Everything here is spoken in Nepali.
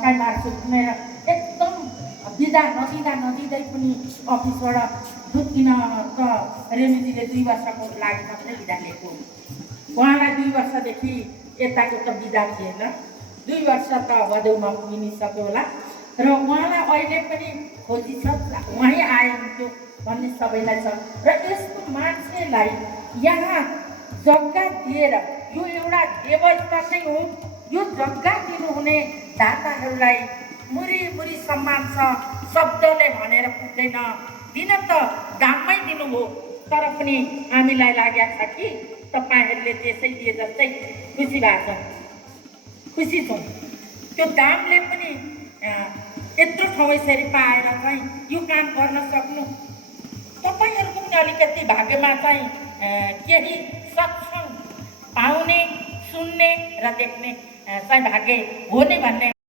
मार्छु भनेर एकदम बिदा नदिँदै पनि अफिसबाट दुध किन त रेणुजीले 2 वर्षको लागि मात्रै बिदा लिएको। उहाँलाई 2 वर्षदेखि यताको त बिदा थिएन, 2 वर्ष त बदेउमा पुगिसक्यो होला र उहाँलाई अहिले पनि खोजी छ, उहाँ आए हुन्थ्यो भन्ने सबैलाई छ। र यस्तो मान्छेलाई यहाँ जग्गा दिएर यो एउटा देवस्थल नै हो, यो जग्गा दिनुहुने दाताहरूलाई मुरी सम्मान छ, शब्दले भनेर पुग्दैन। दिन त दाममै दिनु हो, तर पनि हामीलाई लागेको छ कि तपाईँहरूले त्यसै दिए जस्तै खुसी भएको छ, खुसी छौँ। त्यो दामले पनि यत्रो ठाउँ यसरी पाएर चाहिँ यो काम गर्न सक्नु, तपाईँहरूको पनि अलिकति भाग्यमा चाहिँ केही सक्षम पाउने, सुन्ने र देख्ने चाहिँ भाग्य हो नै भन्ने